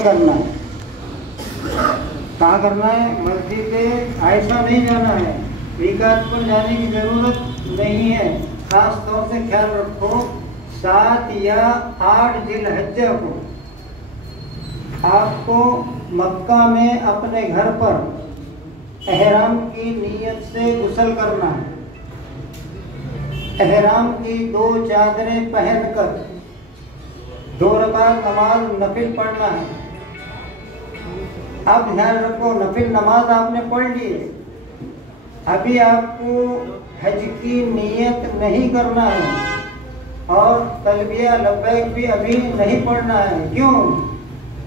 गुसल करना है। कहाँ करना है? मस्जिद आयशा नहीं जाना है, मीकात पर जाने की ज़रूरत नहीं है। खास तौर से ख्याल रखो 7 या 8 जिलहज्जा को आपको मक्का में अपने घर पर एहराम की नीयत से गुसल करना है। एहराम की 2 चादरें पहनकर 2 रकात नमाज नफिल पढ़ना है। अब ध्यान रखो, नफिल नमाज आपने पढ़ ली है, अभी आपको हज की नीयत नहीं करना है और तलबिया लब्बैक भी अभी नहीं पढ़ना है। क्यों?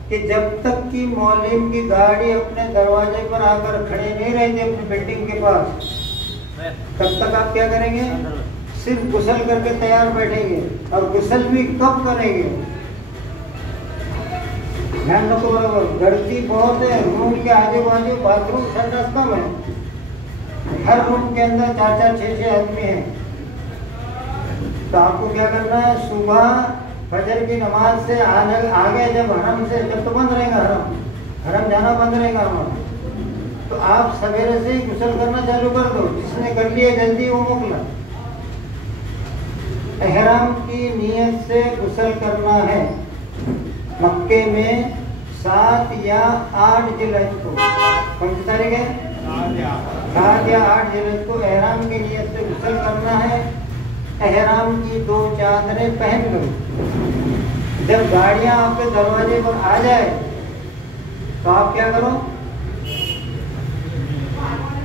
कि जब तक कि मौलिम की गाड़ी अपने दरवाजे पर आकर खड़े नहीं रहती अपनी बिल्डिंग के पास, तब तक आप क्या करेंगे? सिर्फ गुसल करके तैयार बैठेंगे। और गुसल भी कब करेंगे? ध्यान रखो बराबर, गर्दी बहुत है, रूम के आजू बाजू बाथरूम संडास कम है, हर रूम के अंदर 4-4, 6-6 आदमी हैं। तो आपको क्या करना है? सुबह फजर की नमाज से आगे जब हरम से, जब तो बंद रहेगा हरम जाना बंद रहेगा हमारा, तो आप सवेरे से ही गुसल करना चालू कर दो। जिसने कर लिया जल्दी वो मोकला। एहराम की नीयत से गुसल करना है मक्के में 7 या 8 जिलहज को। कौन सी तारीख है? 7 या 8 जिलहज को एहराम की नीयत से गुसल करना है। एहराम की 2 चादरें पहन लो। जब गाड़ियां आपके दरवाजे पर आ जाए तो आप क्या करो?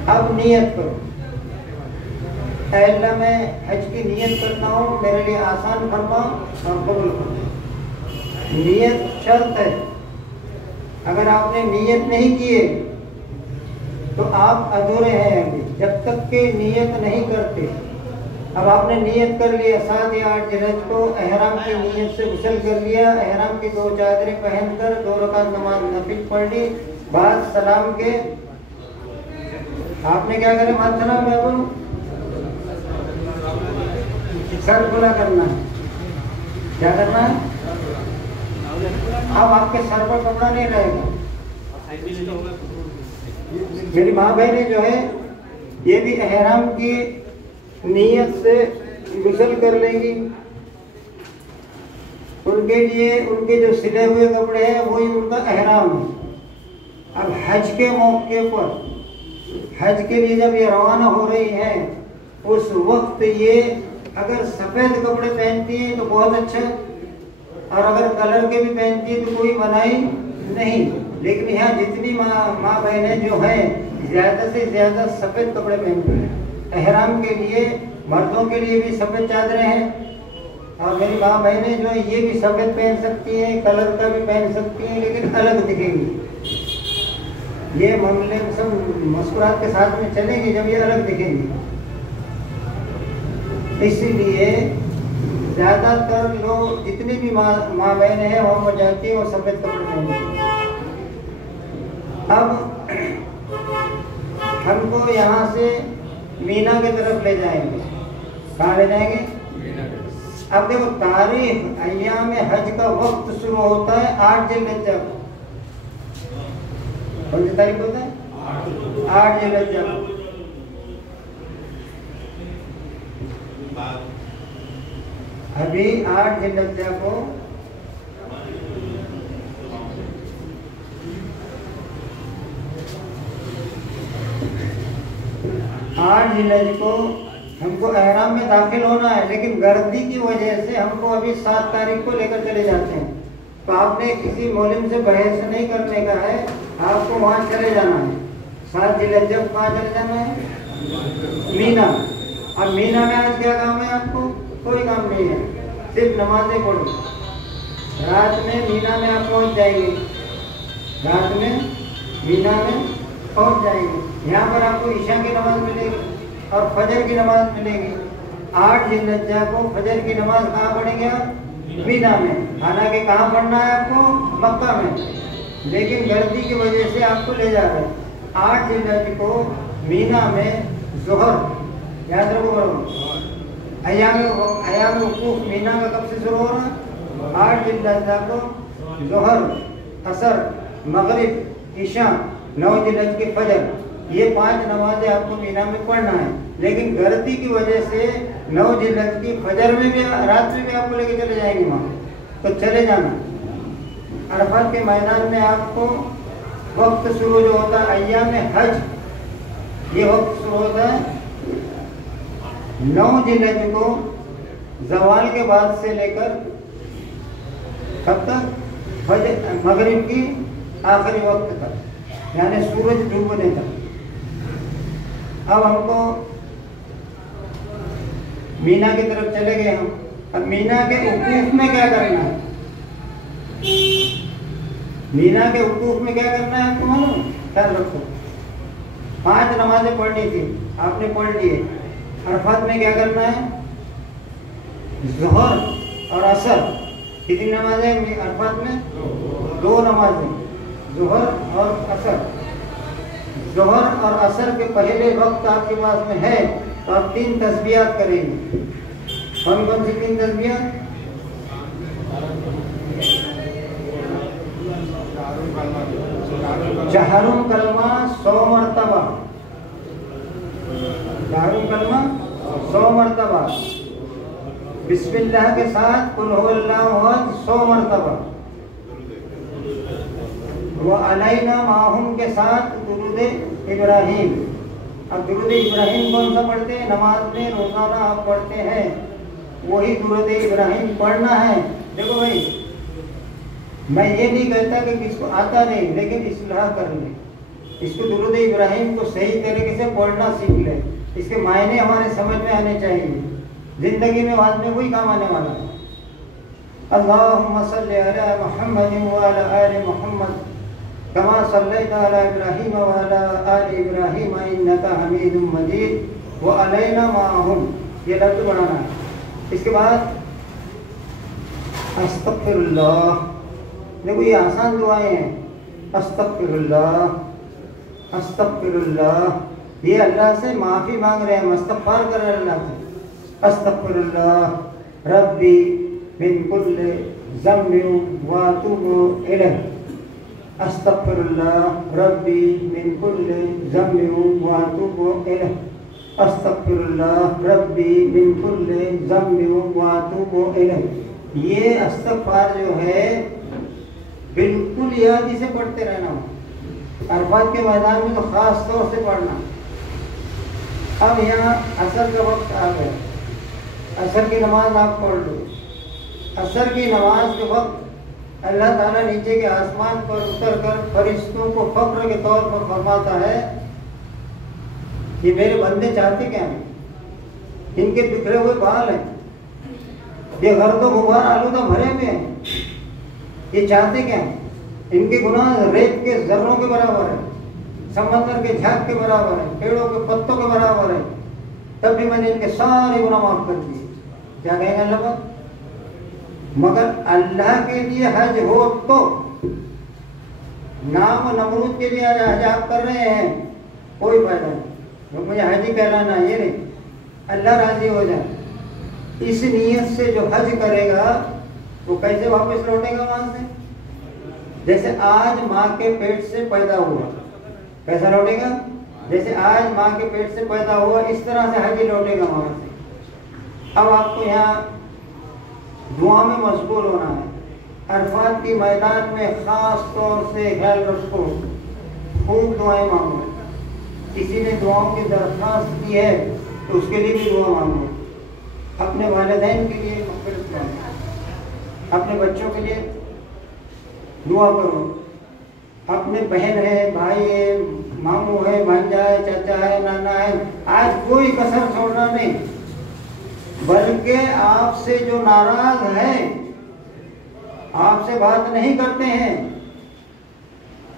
अब नियत करो, ऐ अल्लाह मैं हज की नियत करता हूँ, मेरे लिए आसान फरमा और कबूल कर। नियत शर्त है। अगर आपने नियत नहीं किए तो आप अधूरे हैं अभी, जब तक कि नियत नहीं करते। अब आपने नियत कर लिया 7 या 8 जिलहज को एहराम की नियत से गुसल कर लिया, एहराम की 2 चादरें पहनकर 2 रकात नमाज नफिल पढ़ ली। बाद सलाम के आपने क्या करें? बाद सलाम बाबू सर खुला करना है। क्या करना है? अब आपके सर पर कपड़ा नहीं रहेगा। मेरी माँ बहनें जो है ये भी एहराम की नियत से गुसल कर लेंगी। उनके लिए उनके जो सिले हुए कपड़े हैं वही उनका एहराम है। अब हज के मौके पर, हज के लिए जब ये रवाना हो रही हैं, उस वक्त ये अगर सफ़ेद कपड़े पहनती हैं तो बहुत अच्छा, और अगर कलर के भी पहनती है तो कोई मनाही नहीं। लेकिन यहाँ जितनी माँ बहनें जो हैं ज़्यादा से ज़्यादा सफ़ेद कपड़े पहनती हैं। एहराम के लिए मर्दों के लिए भी सफ़ेद चादरें हैं, और मेरी माँ बहनें जो ये भी सफ़ेद पहन सकती हैं, कलर का भी पहन सकती हैं, लेकिन अलग दिखेंगी। ये मामले में सब मुस्कुराहट के साथ में चलेंगी जब ये अलग दिखेंगी। इसीलिए ज़्यादातर लोग जितनी भी माँ बहनें हैं वहाँ पर जाती हैं और सफ़ेद कपड़े पहनती हैं। अब हमको यहाँ से मीना की तरफ ले जाएंगे। कहाँ ले जाएंगे? अब देखो तारीख अय्याम हज का वक्त शुरू होता है 8 जिलहज्जा को। कौन सी तारीख होता है? 8 जिलहज्जा को। अभी 8 जिलहज्जा को 8 जिलहज को हमको एहराम में दाखिल होना है, लेकिन गर्दी की वजह से हमको अभी 7 तारीख को लेकर चले जाते हैं। तो आपने किसी मौलिम से बहस नहीं करने का है, आपको वहाँ चले जाना है। 7 जिलहज को कहाँ चले जाना है? मीना। अब मीना में आज क्या काम है आपको? कोई काम नहीं है, सिर्फ नमाजें पढ़ो। रात में मीना में आप पहुँच जाएंगे, रात में मीना में पहुँच जाएंगे। यहाँ पर आपको ईशा की नमाज मिलेगी और फजर की नमाज मिलेगी। 8 जिलहज्जा को फजर की नमाज कहाँ पढ़ेंगे आप? मीना में। हालांकि कहाँ पढ़ना है आपको? मक्का में, लेकिन गर्दी की वजह से आपको ले जा रहे हैं। 8 जिलहज को मीना में ज़ोहर, याद रखो, अय्याम वक़ूफ़ मीना का कब से शुरू हो रहा है? 8 जिलहज्जा को ज़ोहर असर, मगरिब, ईशा, 9 जिलहज के फजर, ये 5 नमाजें आपको मीना में पढ़ना है। लेकिन गर्दी की वजह से 9 जिलहज की फजर में भी, रात में भी आपको लेके चले जाएंगे वहाँ, तो चले जाना। अरफात के मैदान में आपको वक्त शुरू जो होता है अय्याम हज, ये वक्त शुरू होता है 9 जिलहज को जवाल के बाद से लेकर कब तक, फजर मगरिब की आखिरी वक्त तक, यानी सूरज डूबने तक। अब हमको मीना की तरफ चले गए हम। अब मीना के उकूफ में क्या करना है, मीना के उकूफ में क्या करना है आपको मालूम, ख्याल रखो। 5 नमाजें पढ़नी थी, आपने पढ़ लिए। अरफात में क्या करना है, ज़ोहर और असर, कितनी नमाजें अरफात में, 2 नमाजें, ज़ोहर और असर। ज़ोहर और असर के पहले वक्त आपके पास में है तो आप 3 तस्बीहात करेंगे। कौन कौन सी 3 तस्बीहात, जहरुल कलमा 100 मरतबा, जहरुल कलमा 100 मरतबा, बिस्मिल्लाह के साथ कुल हुवल्लाहु अहद 100 मरतबा, वो अलैना माहुम के साथ दुरूद इब्राहिम। अब दुरूद इब्राहिम कौन सा पढ़ते हैं, नमाज में रोजाना आप पढ़ते हैं, वही दुरूद इब्राहिम पढ़ना है। देखो भाई, मैं ये नहीं कहता कि किसको आता नहीं, लेकिन इस्लाह कर ले, इसको दुरूद इब्राहिम को सही तरीके से पढ़ना सीख ले, इसके मायने हमारे समझ में आने चाहिए, जिंदगी में बाद में कोई काम आने वाला है। अल्लाहुम्मा सल्लि अला मुहम्मद व अला आलि मुहम्मद कमा सल्लैता अला इब्राहीम व अला आलि इब्राहीम इन्नका हमीदुम मजीद व अलैना माहुम, ये लफ्ज़ बनाना है। इसके बाद अस्तगफिरुल्लाह, देखो ये आसान दुआएं हैं, अस्तगफिरुल्लाह, अस्तगफिरुल्लाह, ये अल्लाह से माफ़ी मांग रहे हैं, इस्तग़फ़ार कर रहे हैं अल्लाह से। अस्तगफिरुल्लाह रब्बी मिन कुल्लि ज़म्बिन व अतूबु इलैह, अस्तगफिरुल्लाह रब्बी मिन कुल्लि ज़म्बिन व अतूबु इलैह, अस्तगफिरुल्लाह रब्बी मिन कुल्लि ज़म्बिन व अतूबु इलैह। ये इस्तग़फ़ार जो है बिल्कुल याद से पढ़ते रहना हो। अरफात के मैदान में तो ख़ास तौर से पढ़ना। अब यहाँ असर का वक्त आ गया, असर की नमाज आप पढ़ लो। असर की नमाज के वक्त अल्लाह ताला नीचे के आसमान पर उतर कर फरिश्तों को फक्र के तौर पर फरमाता है कि मेरे बंदे चाहते क्या हैं, इनके बिखरे हुए बाल हैं, ये गर्दो गुबार आलूदा भरे हुए हैं, ये चाहते क्या हैं, इनके गुनाह रेत के जर्रों के बराबर है, समंदर के झाग के बराबर है, पेड़ों के पत्तों के बराबर है, तब भी मैंने इनके सारे गुनाह माफ कर दिए। क्या कहेंगे अल्लाह पाक, मगर अल्लाह के लिए हज हो तो, नाम नमरूद के लिए हज आप कर रहे हैं, कोई फायदा नहीं, तो मुझे हज कहलाना ये नहीं, अल्लाह राजी हो जाए। इस नीयत से जो हज करेगा वो कैसे वापस लौटेगा वहां से, जैसे आज माँ के पेट से पैदा हुआ, कैसा लौटेगा, जैसे आज माँ के पेट से पैदा हुआ, इस तरह से हज लौटेगा वहां से। अब आपको यहाँ दुआ में मशगूल होना है। अरफात की मैदान में खास तौर से ख्याल रखो, खूब दुआएं मांगो। किसी ने दुआओं की दरख्वास्त की है तो उसके लिए भी दुआ मांगो, अपने वालिदैन के लिए मग़फ़िरत मांगो, अपने बच्चों के लिए दुआ करो, अपने बहन है, भाई है, मामू है, भांजा है, चाचा है, नाना है, आज कोई कसर छोड़ना नहीं। बल्कि आपसे जो नाराज है, आपसे बात नहीं करते हैं,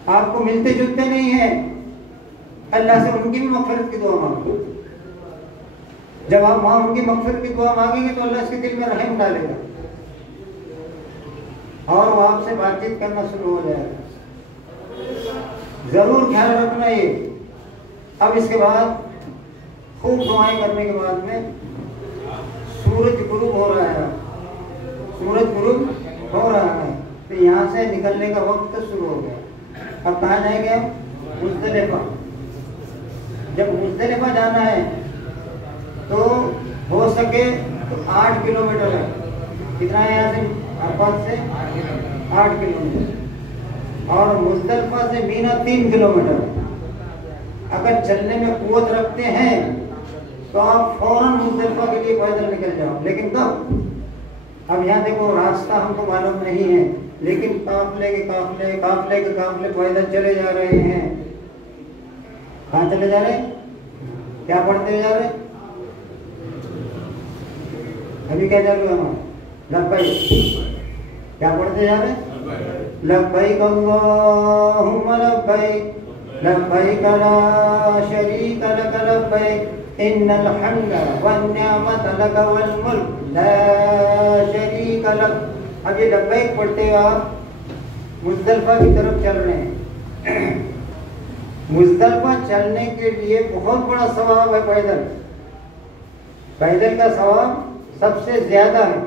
आपको मिलते जुलते नहीं हैं, अल्लाह से उनकी भी मग़फ़िरत की दुआ मांगो। जब आप वहां उनकी मग़फ़िरत की दुआ मांगेंगे तो अल्लाह इसके दिल में रहम डालेगा और वो आपसे बातचीत करना शुरू हो जाएगा। जरूर ख्याल रखना ये। अब इसके बाद खूब दुआएं करने के बाद में सूरज गुरूब हो रहा है, सूरज गुरूब हो रहा है, तो यहाँ से निकलने का वक्त शुरू हो गया। अब कहाँ जाएंगे हम? मुज़दलिफ़ा। जब मुज़दलिफ़ा जाना है तो हो सके तो 8 किलोमीटर है। कितना है यहाँ से अरफात से? 8 किलोमीटर। और मुज़दलिफ़ा से मीना 3 किलोमीटर। अगर चलने में कुव्वत रखते हैं तो आप फौरन मुज़दलिफ़ा के लिए पैदल निकल जाओ। लेकिन कब? अब यहाँ देखो रास्ता हमको मालूम नहीं है, लेकिन काफले के काफले पैदल चले जा रहे हैं। कहाँ चले जा रहे हैं? क्या पढ़ते जा रहे हैं? अभी क्या चालू है हमारा? लब्बैक। क्या पढ़ते जा रहे हैं? लब्बैक अल्लाहुम्मा लब्बैक लब्बैक ला शरीक लक लब्बैक इन्नल हम्द वन निअमत लक वल मुल्क ला शरीक लक। अब ये लब्बैक पढ़ते हुए आप मुज़दलिफ़ा की तरफ चल रहे हैं। मुज़दलिफ़ा चलने के लिए बहुत बड़ा सवाब है। पैदल का सवाब सबसे ज्यादा है।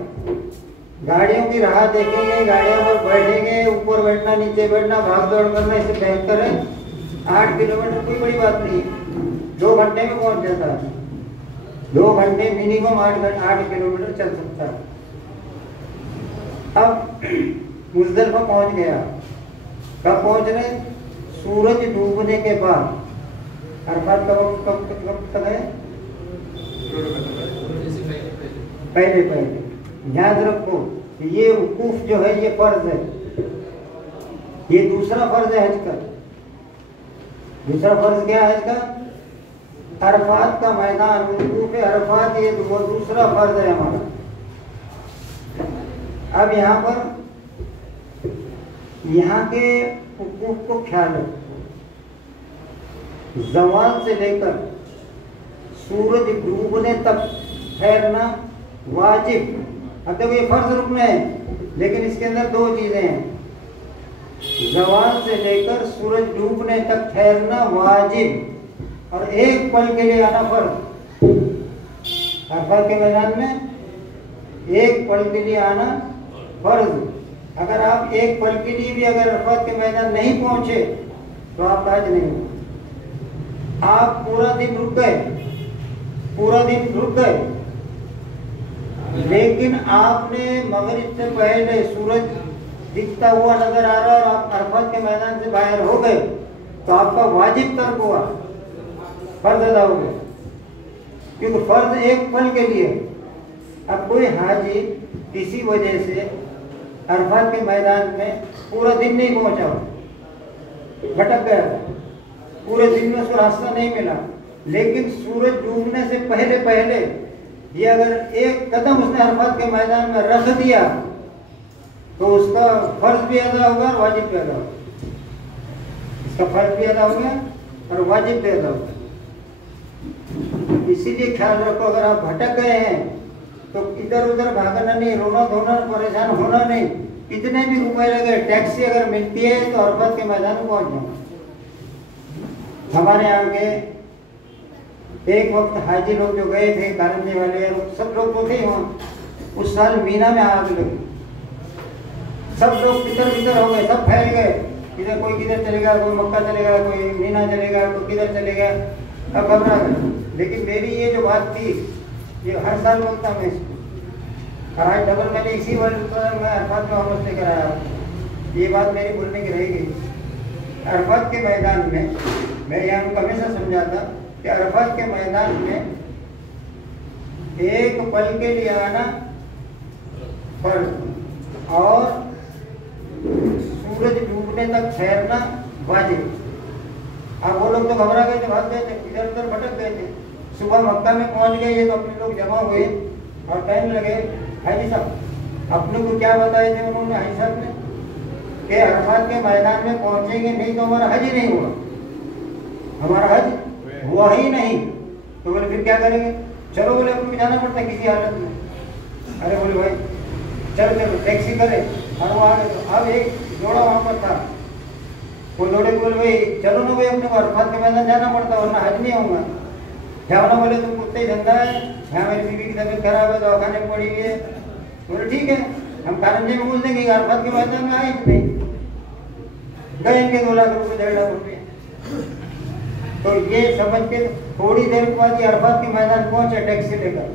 गाड़ियों की राह देखेंगे, गाड़ियों पर बैठेंगे, ऊपर बैठना नीचे बैठना भाग दौड़ करना, इससे बेहतर है 8 किलोमीटर कोई बड़ी बात नहीं है, 2 घंटे में पहुंच जाता है। 2 घंटे मिनिमम 8 किलोमीटर चल सकता है। अब मुज़दलिफ़ा पहुंच गया। कब पहुंच रहे? सूरज डूबने के बाद। अरफात का वक्त कब तक है? पहले याद रखो ये वकूफ जो है ये फर्ज है। ये दूसरा फर्ज है हज का। दूसरा फर्ज क्या है हज का? अरफात का मैदान, वकूफ अरफात, ये दूसरा फर्ज है हमारा। अब यहाँ पर यहाँ के वकूफ को ख्याल रखो। ज़वाल से लेकर सूरज डूबने तक ठहरना वाजिब। अब देखो ये फर्ज रुकन है, लेकिन इसके अंदर 2 चीजें हैं। ज़वाल से लेकर सूरज डूबने तक ठहरना वाजिब और 1 पल के लिए आना फर्ज। अरफात के मैदान में 1 पल के लिए आना फर्ज। अगर आप 1 पल के लिए भी अगर अरफात के मैदान नहीं पहुंचे तो आप हज नहीं हो। आप पूरा दिन रुक गए, लेकिन आपने मगरिब से पहले सूरज दिखता हुआ नजर आ रहा और आप अरफात के मैदान से बाहर हो गए तो आपका वाजिब तर्क हुआ, फर्ज अदा हो गया, क्योंकि फर्ज 1 पल के लिए। अब कोई हाजी किसी वजह से अरफात के मैदान में पूरा दिन नहीं पहुंचा, भटक गया, पूरे दिन में उसको रास्ता नहीं मिला, लेकिन सूरज डूबने से पहले ये अगर 1 कदम उसने अरफात के मैदान में रख दिया तो उसका फर्ज भी अदा होगा और वाजिब भी अदा होगा। इसका फर्ज भी अदा हो गया और वाजिब भी अदा होगा। इसीलिए ख्याल रखो, अगर आप भटक गए हैं तो इधर उधर भागना नहीं, रोना धोना, परेशान होना नहीं। कितने भी रुपए लगे, टैक्सी अगर मिलती है तो अरफात के मैदान में पहुंच जाओ। हमारे यहाँ के एक वक्त हाजी लोग जो गए थे, कारंजे वाले सब लोग तो थे वहाँ, उस साल मीना में आग लगी, सब लोग तितर बितर हो गए, सब फैल गए। इधर कोई किधर चलेगा, कोई मक्का चलेगा, कोई मीना चलेगा, कोई किधर चलेगा, अब घबरा गए। लेकिन मेरी ये जो बात थी ये हर साल बोलता मैं इसको, और आज डबल मैंने इसी वर्ष में अरफात में वापस लेकर आया। ये बात मेरी बोलने की रह गई। अरफात के मैदान में मैं यहाँ को हमेशा समझाता कि अरफात के मैदान में 1 पल के लिए आना फर्ज और सूरज डूबने तक ठहरना वाजिब। अब वो लोग तो घबरा गए थे, भाग गए थे, इधर उधर भटक गए थे। सुबह मक्का में पहुंच गए ये तो अपने लोग जमा हुए और कहने लगे हाजी साहब अपने को क्या बताए थे उन्होंने, हाजी साहब ने, कि अरफात के मैदान में पहुंचेंगे नहीं तो हमारा हज ही नहीं हुआ, हमारा हज हुआ ही नहीं। तो बोले फिर क्या करेंगे? चलो बोले अपने जाना पड़ता है किसी हालत में। अरे बोले भाई चलो टैक्सी करे, और वो आ गए। अब एक जोड़ा वहाँ पर था, वो जोड़े को बोले भाई चलो ना भाई अपने को अरफात के मैदान जाना पड़ता वरना हज नहीं होगा। जाओ बोले तुम कुत्ते ही धंधा है, यहाँ मेरी बीवी की तबीयत खराब है, दवाखाने में पड़ी हुई है। बोले ठीक है, हम कारंजे में बोल देंगे अरफात के मैदान में आए नहीं, गएंगे 2 लाख रुपए 1.5 लाख रुपए। तो ये समझ के थोड़ी देर के बाद ये अरफात के मैदान पहुंचे टैक्सी लेकर,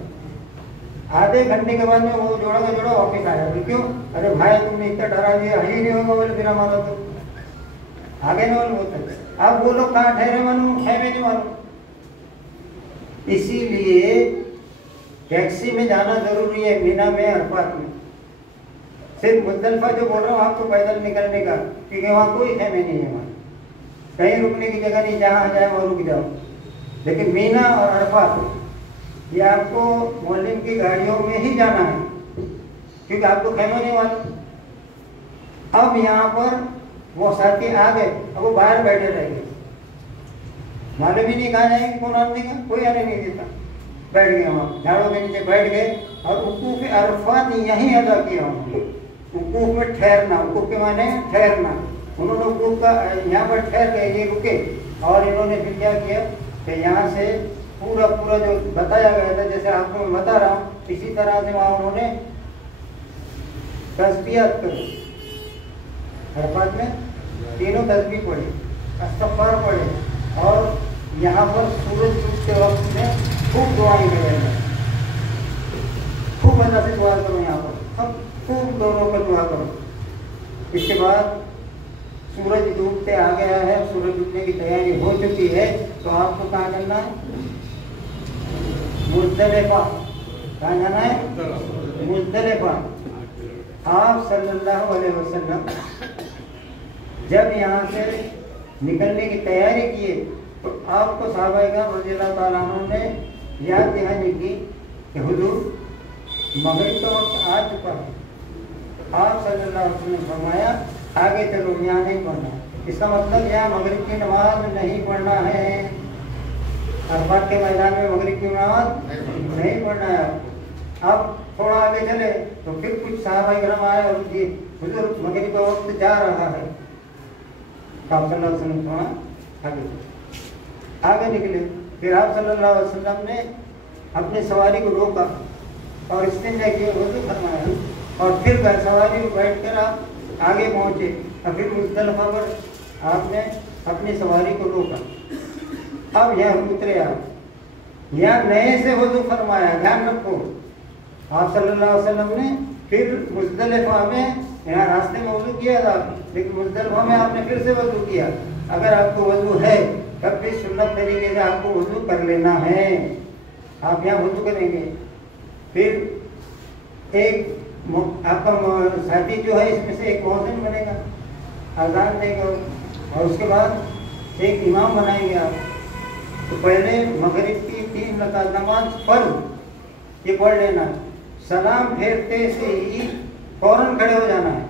आधे घंटे के बाद में वो जोड़ा का जोड़ा वापिस आया। क्यों? अरे भाई तुमने इतना डरा दिया, ही नहीं होगा बोले बिना मारा तो आगे न बोल बोलते। अब वो लोग कहाँ ठहरे मालूम, ठहरे नहीं मालूम। इसीलिए टैक्सी में जाना जरूरी है मीना में अरफात में। सिर्फ मुज़दलिफा जो बोल रहा हूँ आपको पैदल निकलने का, क्योंकि वहाँ कोई खेमे नहीं है, वहाँ कहीं रुकने की जगह नहीं, जहाँ जाए वहाँ रुक जाओ। लेकिन मीना और अरफात ये आपको मोलिम की गाड़ियों में ही जाना है, क्योंकि आपको खेमा नहीं मालूम। अब यहाँ पर वो साथी आ गए, अब वो बाहर बैठे रह गए, मालूम ही नहीं कहाँ जाएंगे, कौन आने देगा, कोई आने नहीं देता। बैठ गए वहाँ झाड़ों के नीचे बैठ गए और वकूफ़ अरफात यहीं अदा किया उन्होंने। वकूफ़ में ठहरना, वकूफ़ के माने ठहरना, उन्होंने वकूफ़ का यहाँ पर ठहर गए, ये रुके और इन्होंने फिर क्या किया कि यहाँ से पूरा जो बताया गया था, जैसे आपको मैं बता रहा हूँ, इसी तरह से वहाँ उन्होंने तस्बीहात करी। अरफात में तीनों तस्बीह पढ़े, इस्तग़फ़ार पढ़े और यहाँ पर सूरज डूबते वक्त में खूब दुआएं करें, खूब अल्लाह से दुआ करो, यहाँ पर सब खूब दोनों पर दुआ करो। इसके बाद सूरज डूबते आ गया है, सूरज डूबने की तैयारी हो चुकी है, तो आपको कहाँ करना है? मुज़दलिफा। कहाँ जाना है? मुज़दलिफा। आप सल्लल्लाहु अलैहि वसल्लम जब यहाँ से निकलने की तैयारी किए तो आपको सहाबा-ए-किराम रज़ियल्लाहु ताला अन्हुम ने याद दिलाने की कि हुजूर मगरिब का वक्त आ चुका है। आप सल्लल्लाहु अलैहि वसल्लम ने फरमाया आगे चलो, यहाँ नहीं पढ़ना। इसका मतलब यहाँ मगरिब की नमाज नहीं पढ़ना है, अरफात के मैदान में मगरिब की नमाज नहीं पढ़ना है। अब थोड़ा आगे चले तो फिर कुछ सहाबा-ए-किराम आए और जी हुजूर मगरिब का वक्त जा रहा है। आप सल्लल्लाहु अलैहि वसल्लम थोड़ा आगे निकले। फिर आप सल्लल्लाहु अलैहि वसल्लम ने अपने सवारी को रोका और इस्तिंजा किया, वज़ू फरमाया और फिर सवारी में बैठकर आप आगे पहुँचे और फिर मुज़दलिफा पर आपने अपनी सवारी को रोका। अब यहाँ उतरे, आप यहाँ नए से वज़ू फरमाया, ध्यान रखो। आप सल्लल्लाहु अलैहि वसल्लम ने फिर मुज़दलिफा में यहाँ रास्ते में वज़ू किया था, लेकिन मुज़दलिफा में आपने फिर से वज़ू किया। अगर आपको वज़ू है तब भी सुन्नत तरीके से आपको वज़ू कर लेना है, आप यहाँ वज़ू करेंगे। फिर एक आपका साथी जो है इसमें से एक मौज़िन बनेगा, अज़ान देगा और उसके बाद एक इमाम बनाएंगे आप। तो पहले मगरिब की 3 रकात नमाज फ़र्ज़ ये पढ़ लेना, सलाम फेरते से ही फौरन खड़े हो जाना है।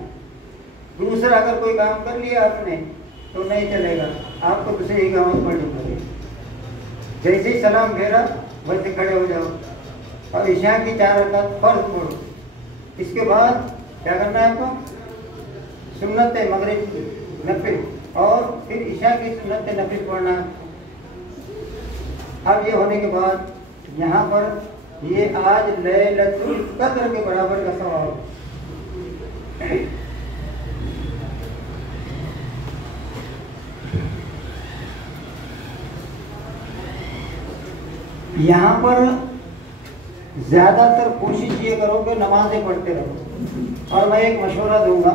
दूसरा अगर कोई काम कर लिया आपने तो नहीं चलेगा, आपको दूसरी इकामत पढ़नी पड़ेगी। जैसे ही सलाम फेरा वैसे खड़े हो जाओ और इशा की 4 रकात फ़र्ज़ पढ़ो। इसके बाद क्या करना है आपको? सुन्नत मगरिब की नफिल और फिर इशा की सुन्नत नफिल पढ़ना है। अब ये होने के बाद यहाँ पर ये आज लैलतुल क़द्र के बराबर का सवाल है। यहाँ पर ज़्यादातर कोशिश ये करो कि नमाजें पढ़ते रहो। और मैं एक मशवरा दूंगा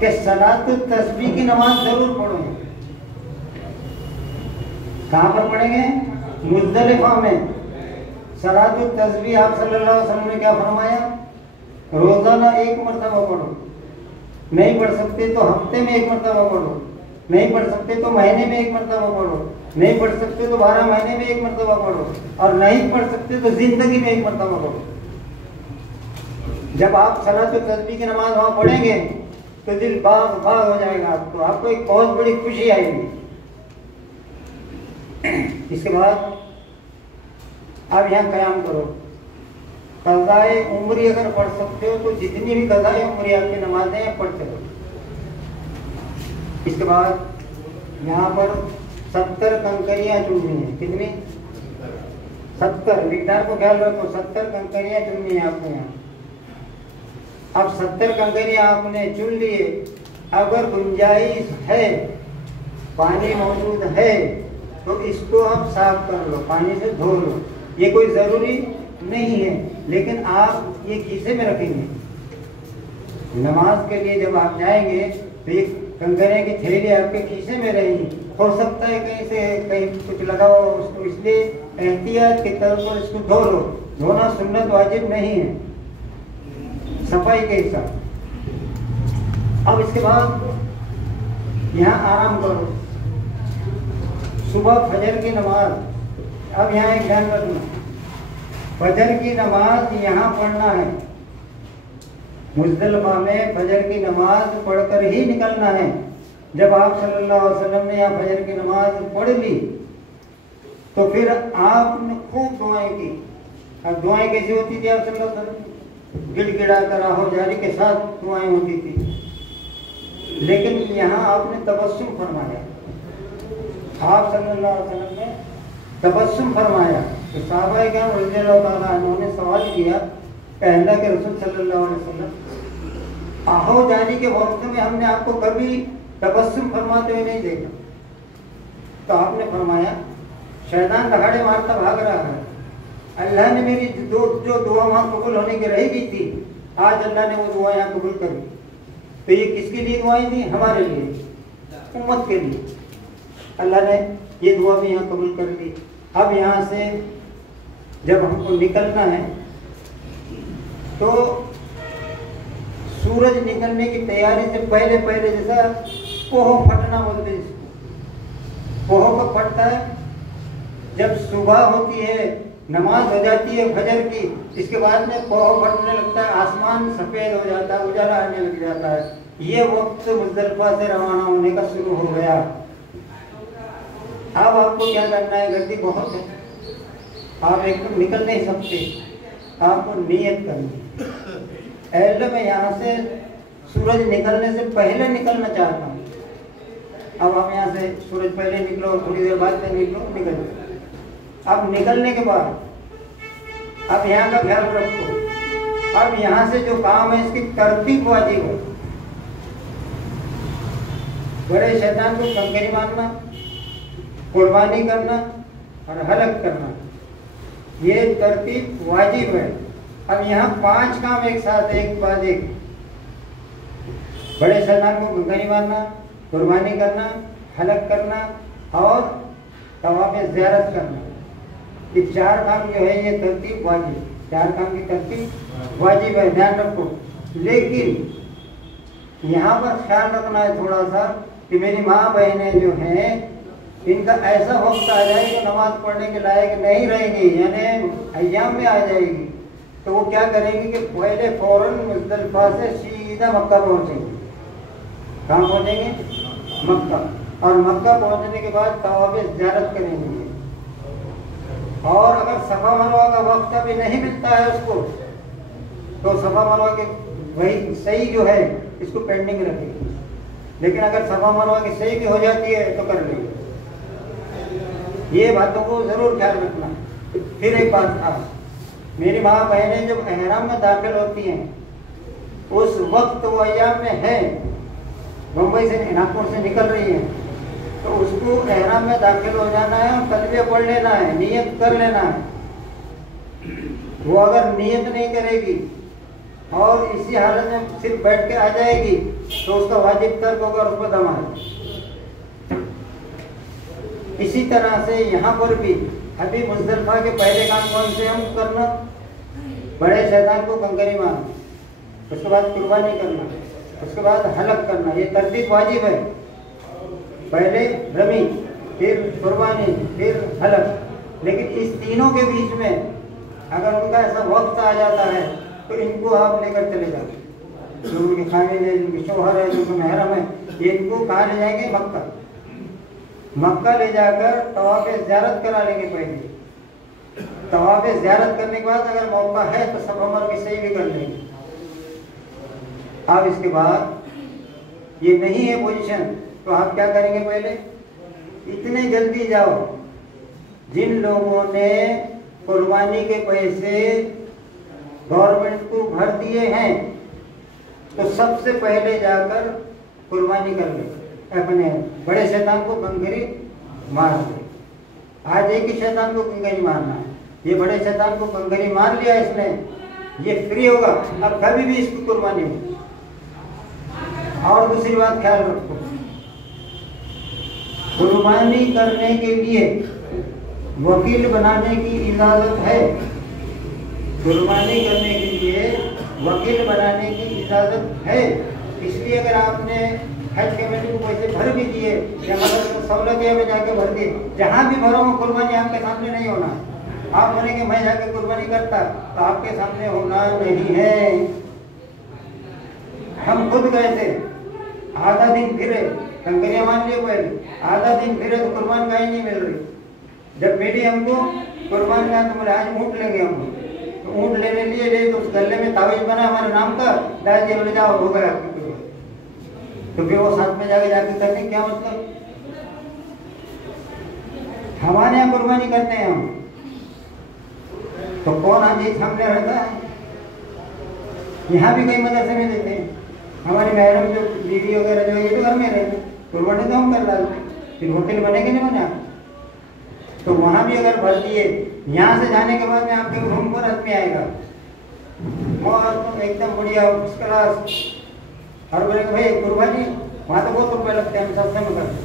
कि सलातुत तस्बीह की नमाज जरूर पढ़ो। कहाँ पर पढ़ेंगे? मुज़दलिफा में। सलातुत तस्बीह आप सल्लल्लाहु अलैहि वसल्लम ने क्या फरमाया? रोज़ाना 1 मरतबा पढ़ो। नहीं पढ़ सकते तो हफ्ते में 1 मरतबा पढ़ो, नहीं पढ़ सकते तो महीने में 1 मरतबा पढ़ो, नहीं पढ़ सकते तो 12 महीने में 1 मरतबा पढ़ो और नहीं पढ़ सकते तो जिंदगी में 1 मरतबा पढ़ो। जब आप सलातुल तस्बीह की नमाज वहाँ पढ़ेंगे तो दिल बाग बाग हो जाएगा, आपको एक बहुत बड़ी खुशी आएगी। इसके बाद आप यहाँ क़याम करो। क़ज़ाए उम्री अगर पढ़ सकते हो तो जितनी भी क़ज़ाए उम्री आपकी नमाजें हैं पढ़ते रहो। इसके बाद यहाँ पर 70 कंकरियाँ चुननी है। कितनी? 70। मिक़दार को ख्याल रखो, 70 कंकरियाँ चुननी है आपको यहाँ। अब 70 कंकरी आपने चुन लिए, अगर गुंजाइश है, पानी मौजूद है, तो इसको आप साफ कर लो, पानी से धो लो। ये कोई ज़रूरी नहीं है, लेकिन आप ये खीसे में रखेंगे। नमाज के लिए जब आप जाएंगे तो ये कंकरे की थैली आपके खीसे में रहेगी। हो सकता है कहीं से कहीं कुछ लगा हो उसको, इसलिए एहतियात के तौर पर इसको धो लो। धोना सुन्नत वाजिब नहीं है, सफाई के हिसाब। अब इसके बाद यहाँ आराम करो। सुबह फजर की नमाज, अब यहाँ एक ध्यान रखना, फजर की नमाज यहाँ पढ़ना है। मुज़दलिफ़ा में फजर की नमाज पढ़कर ही निकलना है। जब आप सल्लल्लाहु अलैहि वसल्लम ने यहाँ फजर की नमाज पढ़ ली तो फिर आपने खूब दुआएं की। अब दुआएं कैसी होती थी आप सल्लल्लाहु अलैहि वसल्लम? गिड़गिड़ा कर आहो जारी के साथ दुआएं होती थी। लेकिन यहाँ आपने तबस्सुम फरमाया, आप सल्लल्लाहु अलैहि वसल्लम ने तबस्सुम फरमाया। तो सहाबा किराम रज़ियल्लाहु ताला अन्हुम ने सवाल किया, अल्लाह के रसूल सल्लल्लाहु अलैहि वसल्लम, आहो जारी के वक्त में हमने आपको कभी तबस्सुम फरमाते हुए नहीं देखा। तो आपने फरमाया, शैतान दहाड़े मारता भाग रहा है, अल्लाह ने मेरी जो दुआ वहाँ कबूल होने की रही गई थी, आज अल्लाह ने वो दुआ यहाँ कबूल कर दी। तो ये किसके लिए दुआएं थी? हमारे लिए, उम्मत के लिए। अल्लाह ने ये दुआ भी यहाँ कबूल कर ली। अब यहाँ से जब हमको निकलना है तो सूरज निकलने की तैयारी से पहले पहले, जैसा पोह फटना बोलते हैं इसको, पोह कब फटता है? जब सुबह होती है, नमाज हो जाती है फजर की, इसके बाद में पोह फटने लगता है, आसमान सफ़ेद हो जाता है, उजाला आने लग जाता है। ये वक्त मुज़दलिफ़ा से रवाना होने का शुरू हो गया। अब आपको क्या करना है? गर्दी बहुत है, आप एकदम निकल नहीं सकते, आपको नियत करनी है। मैं यहाँ से सूरज निकलने से पहले निकलना चाहता हूँ। अब हम यहाँ से सूरज पहले निकलो, थोड़ी देर बाद में निकलो। अब निकलने के बाद अब यहाँ का ख्याल रखो। अब यहाँ से जो काम है इसकी तरतीब वाजिब है। बड़े शैतान को कंकरी मारना, कुर्बानी करना और हलक करना, ये तरतीब वाजिब है। अब यहाँ 5 काम एक साथ, एक बाद एक। बड़े शैतान को कंकरी मारना, कुर्बानी करना, हलक करना और तवाफ़ ज़ियारत करना, ये 4 काम जो है ये तरतीब वाजिब, 4 काम की तरतीब वाजिब है, ध्यान रखो। लेकिन यहाँ पर ख्याल रखना है थोड़ा सा कि मेरी माँ बहनें जो हैं, इनका ऐसा वक्त आ जाए कि नमाज पढ़ने के लायक नहीं रहेंगी, यानी अय्याम में आ जाएगी, तो वो क्या करेंगी कि पहले फ़ौरन मुज़दलिफ़ा से सीधा मक्का पहुँचेंगे। कहाँ पहुँचेंगे? मक्का। और मक्का पहुँचने के बाद तवाफ़ ज़ियारत करेंगे। और अगर सफ़ा मरवा का वक्त अभी नहीं मिलता है उसको, तो सफ़ा मरवा के वही सही जो है इसको पेंडिंग रखेगी। लेकिन अगर सफ़ा मरवा की सही भी हो जाती है तो कर लेंगे। ये बातों को ज़रूर ख्याल रखना। फिर एक बात था, मेरी माँ बहनें जब एहराम में दाखिल होती हैं, उस वक्त वो अय्याम में है, मुंबई से नागपुर से निकल रही हैं, तो उसको एहराम में दाखिल हो जाना है और तलबिया पढ़ लेना है, नियत कर लेना है। वो अगर नियत नहीं करेगी और इसी हालत में सिर्फ बैठ के आ जाएगी तो उसका वाजिब तर्क होगा, उस पर दम आएगा। इसी तरह से यहाँ पर भी अभी मुज़दलिफ़ा के पहले काम कौन से हम करना? बड़े शैतान को कंकरी मारना, उसके बाद कुर्बानी करना, उसके बाद हलक करना, ये तरतीब वाजिब है। पहले रमी, फिर कुर्बानी, फिर हलक। लेकिन इस तीनों के बीच में अगर उनका ऐसा वक्त आ जाता है तो इनको आप लेकर चले जाओ। जो उनके खाने हैं, जिनके शोहर है, जिनको महरम है, ये इनको कहाँ ले जाएंगे? मक्का। मक्का ले जाकर तवाफ़ ज़ियारत करा लेंगे। पहले तवाफ़ ज़ियारत करने के बाद अगर मौका है तो सफ़ा मरवा की सही भी कर लेंगे। अब इसके बाद ये नहीं है पोजीशन तो आप क्या करेंगे? पहले इतने जल्दी जाओ, जिन लोगों ने कुर्बानी के पैसे गवर्नमेंट को भर दिए हैं तो सबसे पहले जाकर कुर्बानी कर ले, अपने बड़े शैतान को गंगरी मार दे। आज एक ही शैतान को गंगरी मारना है, ये बड़े शैतान को गंगरी मार लिया इसने, ये फ्री होगा, अब कभी भी इसकी कुर्बानी हो। और दूसरी बात ख्याल रखो, कुर्बानी करने के लिए वकील बनाने की इजाजत है। कुर्बानी करने के लिए वकील बनाने की इजाजत है। इसलिए अगर आपने हज कमेटी को पैसे भर भी दिए या मतलब सहूलतिया में जाके भर दिए, जहाँ भी भरो वो कुर्बानी आपके सामने नहीं होना। आप बोलेंगे मैं जाके कुर्बानी करता, तो आपके सामने होना नहीं है। हम खुद गए थे, आधा दिन फिरे, कंकरिया मान लियो पहले, आधा दिन फिरे तो कुर्बान गाय नहीं मिल रही। जब मेरी हमको कुर्बान का तो बोले आज ऊँट लेंगे हमको, तो ऊँट लेने लिए गए तो उस गले में तावीज बना हमारे नाम का, दादी बोले जाओ हो गया आपकी। तो फिर वो साथ में जाके करने क्या मतलब? हमारे यहाँ कुर्बानी करते हैं हम, तो कौन आज ये सामने रहता है? यहाँ भी कई मदरसे में देते हैं। हमारी मैडम जो बीवी वगैरह जो ये तो घर में रहते, कुर्बानी तो हम कर डालते, फिर होटल बनेंगे नहीं बने आप, तो वहाँ भी अगर भर दिए, यहाँ से जाने के बाद में आपके रूम पर आदमी आएगा और एकदम बढ़िया फर्स्ट क्लास, और बोले भाई कुर्बानी वहाँ तो बहुत रुपये लगते हैं, हम सस्ते में करते,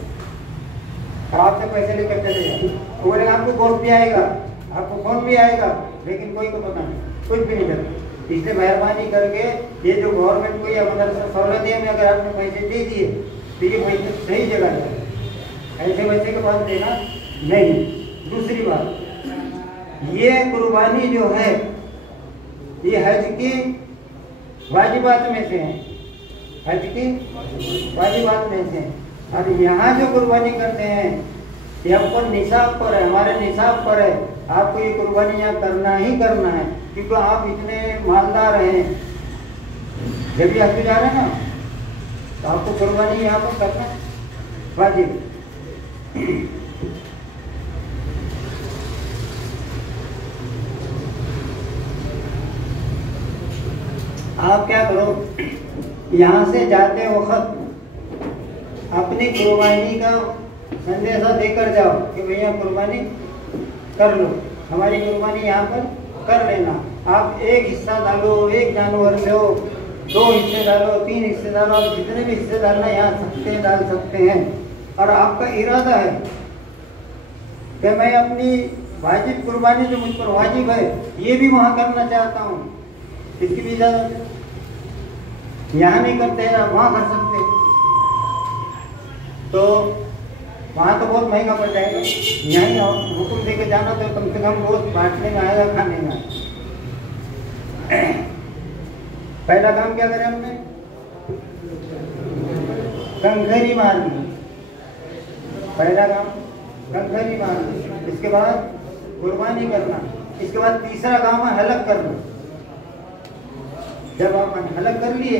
और आपसे पैसे लेकर चले जाए। तो बोलेगा आपको गोश्त भी आएगा, आपको फोन भी आएगा, लेकिन कोई को पता नहीं, कुछ भी नहीं करता। इसलिए मेहरबानी करके ये जो गवर्नमेंट को या मदरसा सहूलतिया में अगर आपने पैसे दे दिए तो ये पैसे सही जगह जाए, ऐसे बच्चे के पास देना नहीं। दूसरी बात, ये कुर्बानी जो है ये हज की वाजिबात में से है, हज की वाजिबात में से। और यहाँ जो कुर्बानी करते हैं ये आपको निसाब पर है, हमारे निसाब पर है, आपको ये कुर्बानी यहाँ करना ही करना है, क्योंकि आप इतने मालदार हैं। जब भी हज जा रहे हैं ना, तो आपको कुर्बानी यहाँ पर करना वाजिब। आप क्या करो, यहाँ से जाते वक्त अपनी कुर्बानी का संदेशा देकर जाओ कि भैया कुर्बानी कर लो, हमारी कुर्बानी यहाँ पर कर लेना। आप एक हिस्सा डालो, एक जानवर लो, 2 हिस्से डालो, 3 हिस्से डालो, आप जितने भी हिस्से डालना यहाँ सकते हैं, डाल सकते हैं। और आपका इरादा है कि मैं अपनी वाजिब कुर्बानी जो मुझ पर वाजिब है ये भी वहाँ करना चाहता हूँ, इसकी भी इजाजत है। यहाँ नहीं करते हैं, वहाँ कर सकते हैं। तो वहाँ तो बहुत महंगा पड़ जाएगा, यहाँ हुक्म दे के जाना तो कम से कम गोश्त बांटने में आएगा, खाने में आएगा। पहला काम क्या करें हमने? कंकरी मारनी, पहला काम कंकरी मारनी। इसके बाद कुर्बानी करना, इसके बाद तीसरा काम है हलक करना। जब आप हलक कर लिए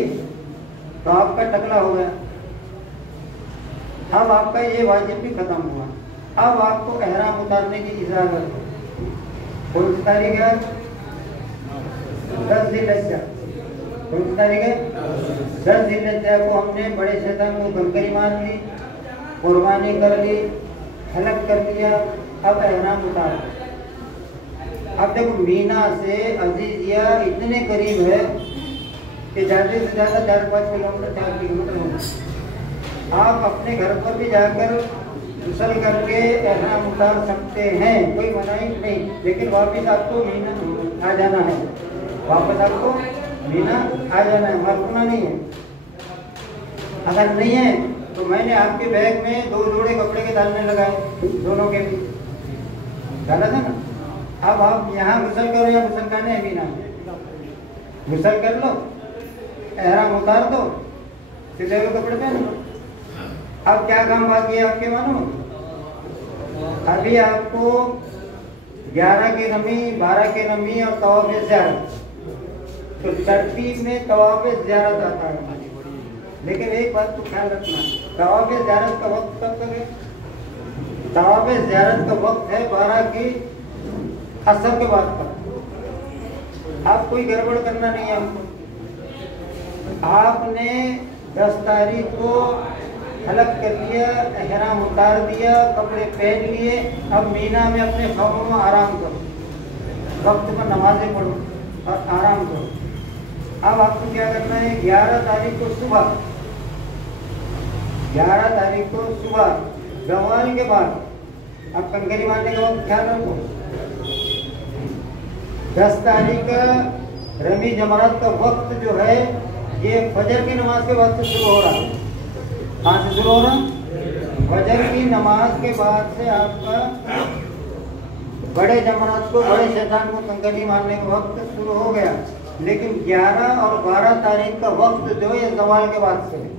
तो आपका टकला हो गया, अब आपका ये वाजिब भी खत्म हुआ। अब आपको एहराम उतारने की इजाजत है। कौन सी तारीख है? 10 ज़िलहिज्जा। कौन सी तारीख है? 10 ज़िलहिज्जा को हमने बड़े शैतान को कंकरी मार ली, कुर्बानी कर ली, हलक कर लिया, अब एहराम उतार। अब देखो मीना से अजीजिया इतने करीब है कि ज़्यादा से ज़्यादा 4-5 किलोमीटर, 4 किलोमीटर होगा। आप अपने घर पर भी जाकर गुस्ल करके एहराम उतार सकते हैं, कोई मनाही नहीं, लेकिन वापस आपको मीना आ जाना है, वापस आपको मीना आ जाना है, मरना नहीं है। अगर नहीं है तो मैंने आपके बैग में 2 जोड़े कपड़े के डालने लगाए, दोनों के भी डाला था ना। अब आप यहाँ गुस्ल करो या गुस्ल करने है मीना, गुस्ल कर लो, एहराम उतार दो, सिले हुए कपड़े पहन लो। अब क्या काम बाकी है आपके मानो? अभी आपको 11 के नमी, 12 के नमी और तवाफ़ ज़ियारत, तो तरतीब में तवाफ़ ज़ियारत आता है। लेकिन एक बात तो ख्याल रखना, तवाफ़ ज़ियारत का वक्त कब तक है? तवाफ़ ज़ियारत का वक्त है 12 की असर के बाद तक। आप कोई गड़बड़ करना नहीं है हमको, आपने 10 तारीख को हलक कर लिया, एहराम उतार दिया, कपड़े पहन लिए, अब मीना में अपने खौफों में आराम करो, वक्त पर नमाजें पढ़ो और आराम करो। अब आपको क्या करना है, 11 तारीख को सुबह, 11 तारीख को सुबह जवाल के बाद, अब कंकरी मारने का वक्त ख्याल रखो। 10 तारीख का रमी जमात का वक्त जो है ये फजर की नमाज के बाद से शुरू हो रहा है। कहाँ से शुरू हो रहा? फजर की नमाज के बाद से आपका बड़े जमात को, बड़े शैतान को कंकरी मारने का वक्त शुरू हो गया। लेकिन 11 और 12 तारीख का वक्त जो ये जवाल के बाद से है।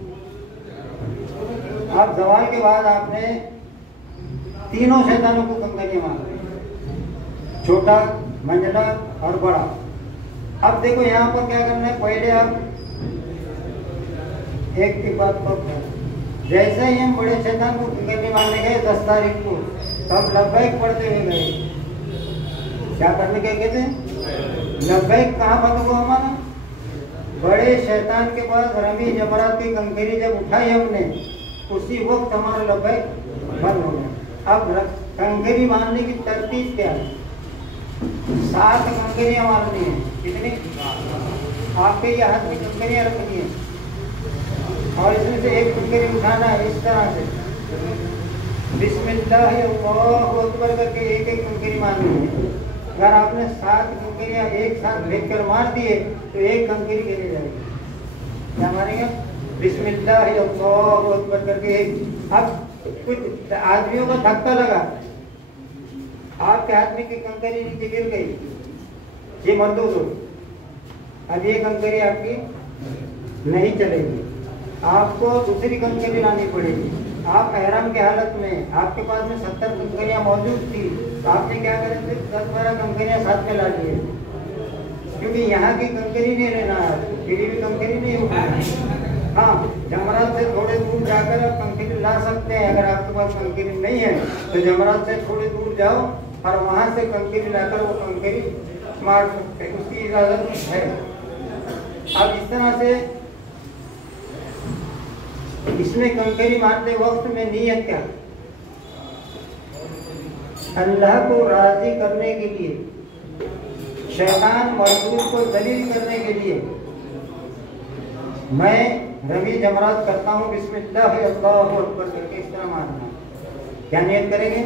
अब जवाल के बाद आपने तीनों शैतानों को कंकरी मारना, छोटा, मंझला और बड़ा। अब देखो यहाँ पर क्या करना है, पहले आप एक की बात पर, जैसे ही हम बड़े शैतान को कंकरी मारने गए 10 तारीख को, तब लब्बैक पढ़ते हुए गए। क्या करने के कहते हैं? लब्बैक कहाँ बंद हुआ हमारा? बड़े शैतान के पास रमी जमरात की कंकरी जब उठाई हमने, उसी वक्त हमारा लब्बैक बंद हो गया। अब कंकरी मारने की तरतीब क्या है? 7 कंकरियां मारनी है। कितनी? आपके ये हाथ में कंकरियां रखनी है और इसमें से एक कंकरी उठाना है इस तरह से, बिस्मिल्लाह अल्लाहु अकबर करके एक एक कंकरी मारनी है। अगर आपने 7 कंकरियां एक साथ लेकर मार दिए तो एक कंकरी गिर जाएगी। क्या मारेंगे? बिस्मिल्लाह अल्लाहु अकबर करके एक। अब कुछ आदमियों का धक्का लगा, आपके आदमी की कंकरी नीचे गिर गई, ये मर्दों को, अब ये कंकरी आपकी नहीं चलेगी, आपको दूसरी कंकरी लानी पड़ेगी। आप एहराम के हालत में, आपके पास में 70 कंकरियां मौजूद थी, तो आपने क्या करें, सिर्फ 10-12 कंकरियां साथ में ला लिए, क्योंकि यहाँ की कंकरी नहीं लेना है, फिर भी कंकरी नहीं होगी। हाँ, जमरात से थोड़े दूर जाकर आप कंकरी ला सकते हैं। अगर आपके पास कंकरी नहीं है तो जमरात से थोड़े दूर जाओ और वहाँ से कंकरी लाकर वो कंकरी मार सकते हैं, उसकी इजाजत है। अब इस तरह से इसमें कंकरी मारते वक्त में नियत क्या? अल्लाह को राजी करने के लिए, शैतान मजदूर को दलील करने के लिए मैं रमी जमरात करता हूँ, बिस्मिल्लाह अल्लाहु अकबर करके इस तरह मारना। क्या नियत करेंगे?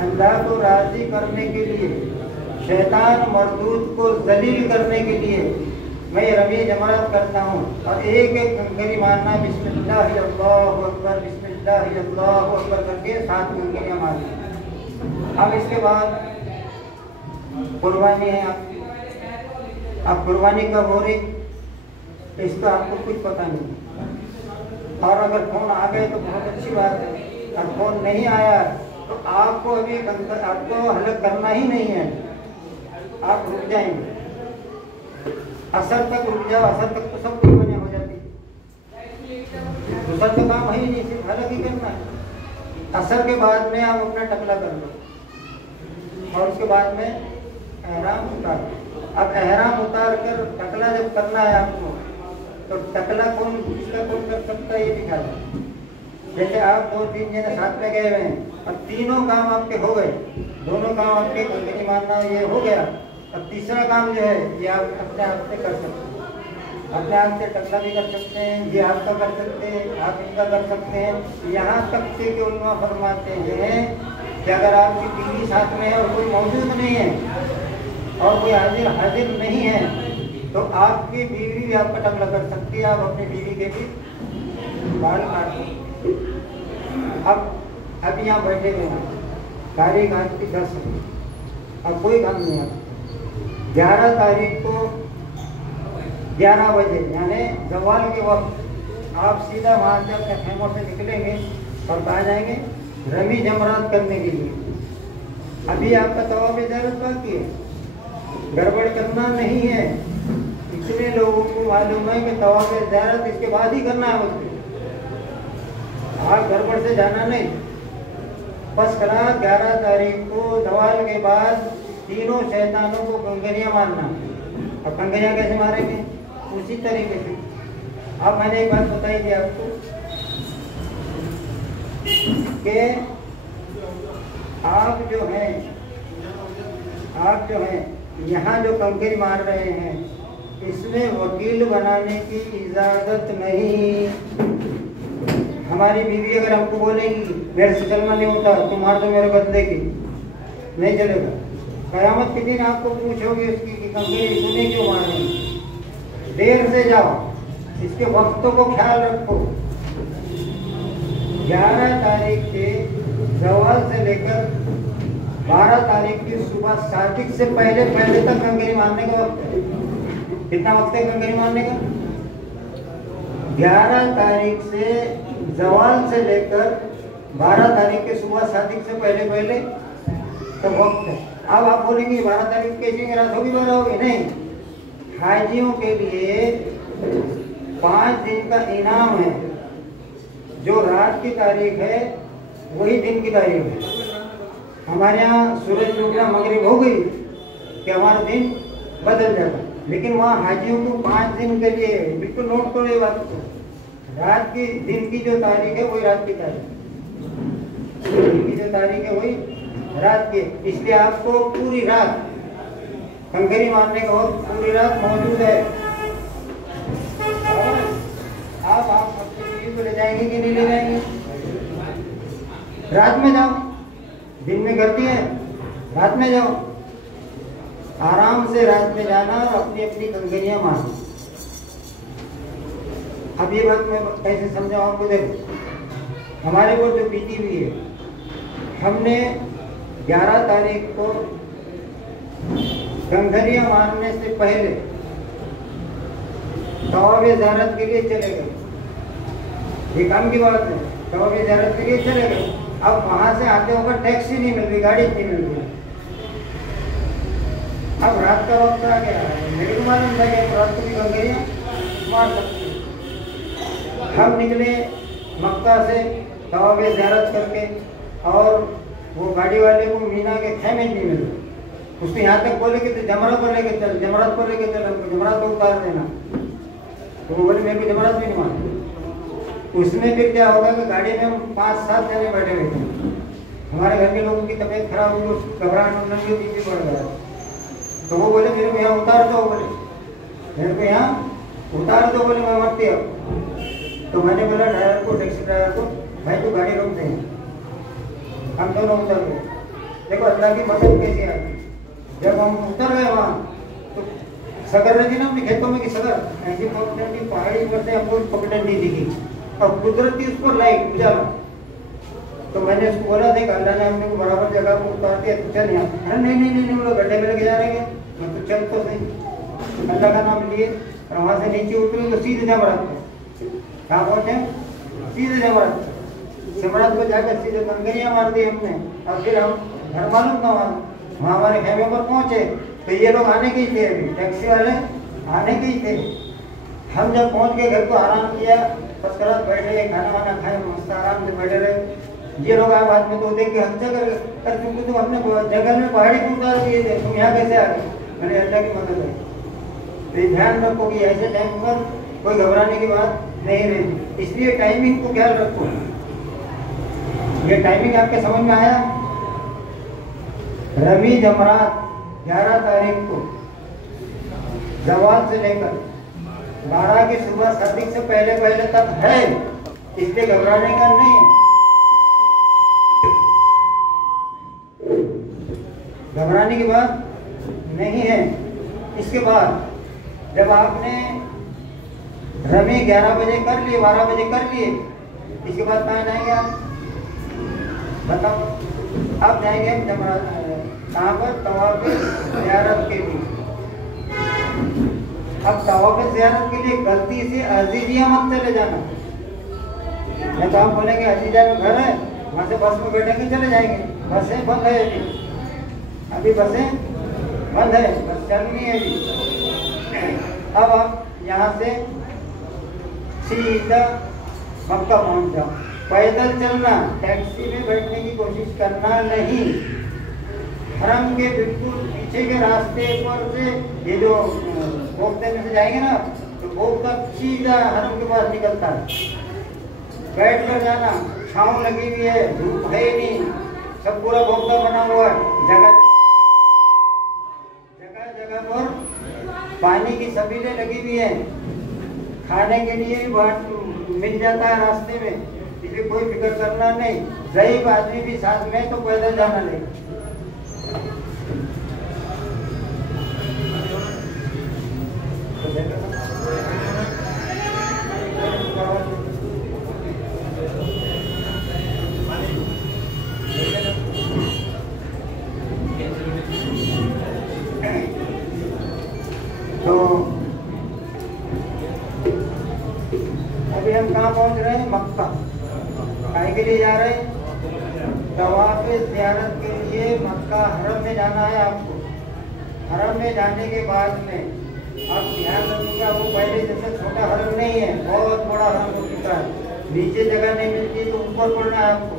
अल्लाह को राजी करने के लिए, शैतान मरदूद को जलील करने के लिए मैं रमी जमरात करता हूँ और एक एक कंकरी मारना, बिस्मिल्लाह अल्लाहु अकबर, बिस्मिल्लाह अल्लाहु अकबर करके 7 कंकरियाँ मारना। अब इसके बाद कुर्बानी है आपकी। अब कुर्बानी कब हो रही इसका आपको कुछ पता नहीं, और अगर फोन आ गए तो बहुत अच्छी बात है, और फोन नहीं आया तो आपको अभी आपको हलक करना ही नहीं है, आप रुक जाएंगे, असर तक रुक जाओ, असर तक तो सब कुर्बानी हो जाती है, दूसरा तो काम है ही नहीं, सिर्फ हलक ही करना है। असर के बाद में आप अपना टकला कर लो और उसके बाद में एहराम उतार। अब एहराम उतार कर टकला जब करना है आपको, तो टकला कौन किसका कौन कर सकता है ये दिखा दो। जैसे आप 2-3 जने साथ में गए हुए हैं और तीनों काम आपके हो गए, दोनों काम आपके कंकरी मारना ये हो गया, अब तीसरा काम जो है ये आप अपने आप से कर सकते हैं। अपने आप से टकला भी कर सकते हैं, ये आपका कर सकते हैं, आप इनका कर सकते हैं। यहाँ तक से कि उलमा फरमाते हैं कि अगर आपकी बीवी साथ में है और कोई मौजूद नहीं है और कोई हाजिर नहीं है तो आपकी बीवी भी आपका टकला कर सकती है, आप अपनी बीवी के भी बाल काट सकते। अब यहाँ बैठे हुए हैं, तारीख आज की 10 है, अब कोई काम नहीं है। 11 तारीख को 11 बजे यानी जवाल के वक्त आप सीधा वहाँ से अपने खेमों से निकलेंगे और कहाँ जाएंगे? रमी जमरात करने के लिए। अभी आपका तवाफ इजाजत बाकी है, गड़बड़ करना नहीं है। इतने लोगों को मालूम है कि तवाफ इजाजत इसके बाद ही करना है, उसको आप गड़बड़ से जाना नहीं। बस कला 11 तारीख को जवाल के बाद तीनों शैतानों को कंकरियाँ मारना। अब कंकरियाँ कैसे मारेंगे? उसी तरीके से अब मैंने एक बात बताई थी आपको कि आप जो हैं यहाँ जो कंकरी मार रहे हैं इसमें वकील बनाने की इजाज़त नहीं। हमारी बीवी अगर हमको बोलेगी मेरे से चलना नहीं होता तो मार दो मेरे बदले की, नहीं चलेगा। कयामत के दिन आपको पूछोगे उसकी कि कंकरी तूने क्यों मारी। देर से जाओ, इसके वक्तों को ख्याल रखो। 11 तारीख के ज़वाल से लेकर 12 तारीख की सुबह सादिक से पहले तक कंकरी मारने का वक्त है। कितना वक्त है कंकरी मारने का? 11 तारीख से ज़वाल से लेकर 12 तारीख के सुबह सादिक से पहले तो वक्त है। अब आप बोलेंगे 12 तारीख कैसी रात होगी 12 होगी? नहीं, हाजियों के लिए 5 दिन का इनाम है। जो रात की तारीख है वही दिन की तारीख है। हमारे यहाँ सूरज डूबना मगरिब हो गई कि हमारा दिन बदल जाता, लेकिन वहाँ हाजियों को 5 दिन के लिए, बिल्कुल नोट करो ये बात को, रात की दिन की जो तारीख है वही रात की तारीख, दिन की जो तारीख है वही रात की। इसलिए आपको पूरी रात कंकरी मारने का वक्त पूरी रात मौजूद है। और आप अपनी बीवी को ले जाएंगे कि नहीं ले जाएंगे? रात में जाओ, दिन में करती है, रात में जाओ, आराम से रात में जाना और अपनी अपनी कंकरियां मारना। अब ये बात मैं कैसे समझाऊं आपको? देखो हमारे को जो बीती हुई है, हमने 11 तारीख को कंकरियां मारने से पहले तवाफ़ ज़ियारत के लिए चले गए। ये काम की बात है, तवाफ़ ज़ियारत के लिए चले गए। अब वहां से आते होकर टैक्सी नहीं मिल रही, गाड़ी नहीं मिल रही। अब रात का वक्त आ गया है, मेरे को मालूम था कि रात को भी कंकरियां मार सकते हैं। हम निकले मक्का से तवाफ़ ज़ियारत करके, और वो गाड़ी वाले को मीना के खेमे नहीं मिले। उसको यहाँ तक बोले कि जमरात पर लेके चल, जमरात पर लेके चल, हमको जमरात को उतार देना। तो वो बोले मेरे को जमरात भी नहीं मानते। उसमें फिर क्या होगा कि गाड़ी में हम 5-7 जने बैठे हुए थे। हमारे घर के लोगों की तबीयत खराब हुई, घबराहट होने की बीपी बढ़ गया। तो वो बोले मेरे को यहाँ उतार दो, बोले मेरे को यहाँ उतार दो, बोले मैं मरती अब। तो मैंने बोला ड्राइवर को, टैक्सी ड्राइवर को, भाई तो गाड़ी रोक देंगे। हम दोनों उतर गए। देखो अल्लाह की मदद कैसी आई। जब हम उतर गए वहाँ तो सगर रहती ना अपने खेतों में की सगर, ऐसी पगडंडी पहाड़ी पर से हमको पगडंडी दिखी और कुदरती उसको लाइट उजाला। तो मैंने उसको बोला देख अल्लाह ने हमने को बराबर जगह पर उतार दिया, तो चल यहाँ। अरे नहीं बोलो गड्ढे में लेके जा रहे हैं। मैं तो चल तो सही, अल्लाह का नाम लिए। और वहाँ से नीचे उतरे तो सीधे जमरात पे। कहाँ पहुँचे? सीधे जमरात। जमरात को जाकर सीधे कंकरियाँ मार दी हमने। और फिर हम घर मालूम था वहाँ हमारे खेमे पर पहुँचे तो ये लोग आने के ही थे, अभी टैक्सी वाले आने के ही थे। हम जब पहुँच गए घर को आराम किया, फर्स्ट क्लास बैठे, खाना वाना खाए, मस्त आराम से बैठे रहे। ये लोग आए बाद में तो देख के हंसा कर तुमको तुम अपने जंगल में पहाड़ी को उतार दिए थे, तुम यहाँ कैसे आ गए? मैंने अल्लाह की मदद है। तो ध्यान रखो कि ऐसे टाइम पर कोई घबराने की बात नहीं रहती। इसलिए टाइमिंग को ख्याल रखो। ये टाइमिंग आपके समझ में आया? रमी जमरात 11 तारीख को ज़वाल से लेकर 12 की सुबह सादिक से पहले तक है, इसलिए घबराने का नहीं है। घबराने की बात नहीं है। इसके बाद जब आपने रमी 11 बजे कर लिए, 12 बजे कर लिए, इसके बाद कहाँ जाएंगे आप? बताओ। अब जाएंगे हम जमरात कहाँ पर? तवाफ़ ज़ियारत के लिए। अब तवाफ़ ज़ियारत के लिए गलती से अजीजिया मत चले जाना। नहीं तो हम बोलेंगे अजीजा में घर है, वहाँ से बस में बैठेंगे चले जाएंगे। बसें बंद है अभी बसें बंद है, बस चल नहीं है अभी। अब आप यहाँ से सीधा मक्का पहुँच जाओ। पैदल चलना, टैक्सी में बैठने की कोशिश करना नहीं। हरम के बिल्कुल पीछे के रास्ते पर से ये जो कोफ्ते में से जाएंगे ना, तो भोगता सीधा हरम के पास निकलता है। बैठ कर जाना, छाँव लगी हुई है, धूप है ही नहीं, सब पूरा भोगता बना हुआ है। जगह जगह जगह पर पानी की सबीलें लगी हुई है, खाने के लिए भी बहुत मिल जाता है रास्ते में, इसलिए कोई फिक्र करना नहीं। ज़ईफ आदमी भी साथ में तो पैदल जाना नहीं। तो अभी हम कहाँ पहुँच रहे हैं? मक्का। काहे के लिए जा रहे हैं? तवाफ ज़ियारत के लिए मक्का हरम में जाना है आपको। हरम में जाने के बाद में आप ध्यान रखिएगा, वो पहले जैसे छोटा हरम नहीं है, बहुत बड़ा हरम हो चुका है। नीचे जगह नहीं मिलती तो ऊपर पड़ना है आपको।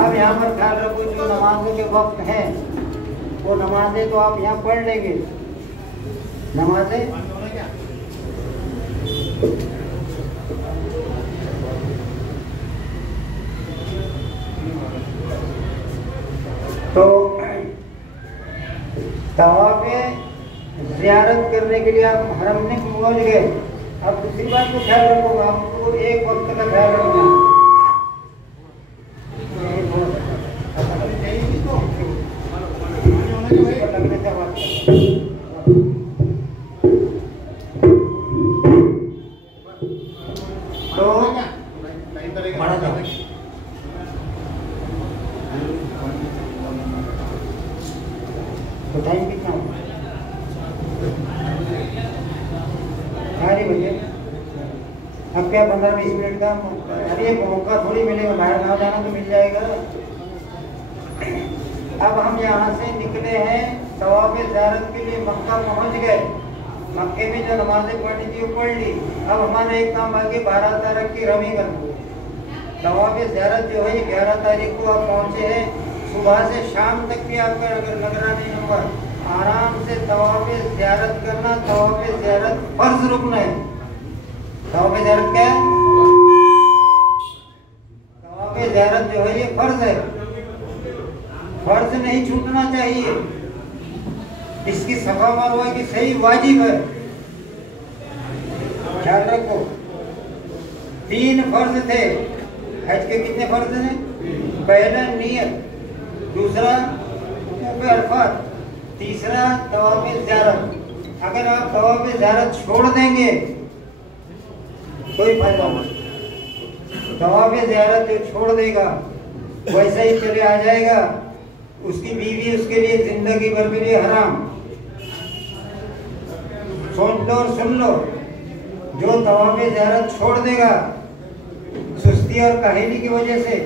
अब यहाँ पर ख्याल रखो, जो नमाजों के वक्त हैं वो नमाजें तो आप यहाँ पढ़ लेंगे। नमाजें तो तवाफ ज़ियारत करने के लिए आप हरम में पहुँच गए। अब दूसरी बात को ख्याल रखो, आपको एक वक्त का ख्याल रखना। तो टाइम कितना होगा? अरे भैया अब क्या 15-20 मिनट का? अरे मौका थोड़ी मिलेगा, बाहर गाँव जाना तो मिल जाएगा। अब हम यहाँ से निकले हैं, तवाफ ज़ियारत के लिए मक्का पहुँच गए। मक्के में जो नमाजें पढ़नी थी वो पढ़ ली। अब हमारा एक काम आगे 12 तारीख की रमी करना। तवाफ ज़ियारत जो है 11 तारीख को आप पहुँचे हैं। सुबह से शाम तक भी आपका अगर लगना नहीं होगा, आराम से तवाफ ज़ियारत करना। तवाफ ज़ियारत फर्ज रुकना है। तवाफ ज़ियारत क्या है? तवाफ ज़ियारत जो है ये फर्ज है, फर्ज नहीं छूटना चाहिए। इसकी सफा मरवा की सही वाजिब है, ख्याल रखो। 3 फर्ज थे हज के। कितने फर्ज हैं? पहला नियत, दूसरा वुकूफ़ अरफात, तीसरा तवाफ ज़ियारत। अगर आप तवाफ ज़ियारत छोड़ देंगे कोई फायदा नहीं। तवाफ ज़ियारत जो छोड़ देगा वैसा ही चले आ जाएगा, उसकी बीवी उसके लिए जिंदगी भर के लिए हराम। सोच लो और सुन लो, जो तवाफ ज़ियारत छोड़ देगा सुस्ती और काहिली की वजह से,